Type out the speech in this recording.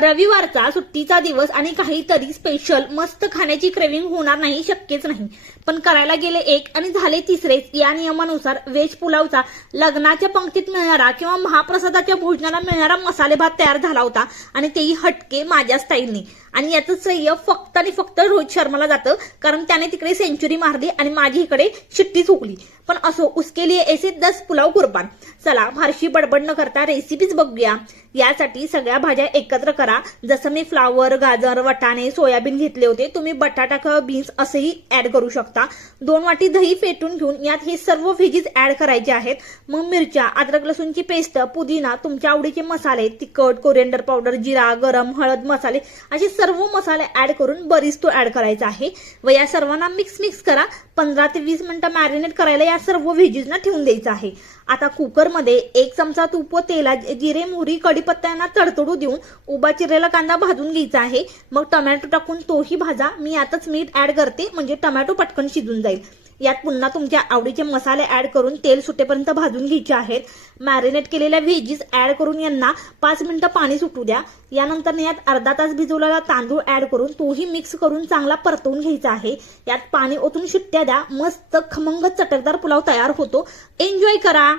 रविवारचा सुट्टीचा दिवस आणि काहीतरी स्पेशल मस्त खाण्याची क्रेविंग होणार नाही शक्यच नाही. पण करायला गेले एक आणि झाले तिसरेच. या नियमानुसार व्हेज पुलावचा लग्नाच्या पंक्तीत मिळणारा किंवा महाप्रसादाच्या भोजनाला मिळणारा मसाले भात तयार झाला होता आणि तेही हटके माझ्या स्टाईलने आणि याचं श्रेय फक्त आणि फक्त रोहित शर्माला जातं कारण त्याने तिकडे सेंचुरी मारली आणि माझी इकडे शिट्टी चुकली पण असो उसके लिए ऐसे दस पुलाव कुर्बान. चला फारशी बडबड न करता रेसिपीज बघूया. यासाठी सगळ्या भाज्या एकत्र करा. जसं मी फ्लावर गाजर वटाणे सोयाबीन घेतले होते तुम्ही बटाटा किंवा बीन्स असेही ऍड करू शकता. दोन वाटी दही फेटून घेऊन यात हे सर्व व्हेजीज ऍड करायचे आहेत. मग मिरच्या अद्रक लसूणची पेस्ट पुदिना तुमच्या आवडीचे मसाले तिखट कोरिअंडर पावडर जिरा गरम हळद मसाले असे सर्व मसाले ऍड करून बरीच तो ऍड करायचा आहे. व या सर्वांना मिक्स मिक्स करा. पंधरा ते वीस मिनिटं मॅरिनेट करायला या सर्व व्हेजीजना ठेवून द्यायचं आहे. आता कुकरमध्ये एक चमचा तूप व तेला जिरे मोहरी कढीपत्त्यांना तडतडू देऊन उभा चिरलेला कांदा भाजून घ्यायचा आहे. मग टोमॅटो टाकून तोही भाजा. मी यातच मीठ ऍड करते म्हणजे टोमॅटो पटकन शिजून जाईल. यात पुन्हा तुमच्या आवडीचे मसाले ऍड करून तेल सुटेपर्यंत भाजून घ्यायचे आहेत. मॅरिनेट केलेल्या व्हेजीस ऍड करून यांना पाच मिनिटं पाणी सुटू द्या. यानंतर यात अर्धा तास भिजवलेला तांदूळ ऍड करून तोही मिक्स करून चांगला परतवून घ्यायचा आहे. यात पाणी ओतून शिट्ट्या द्या. मस्त खमंग चटकदार पुलाव तयार होतो. एन्जॉय करा!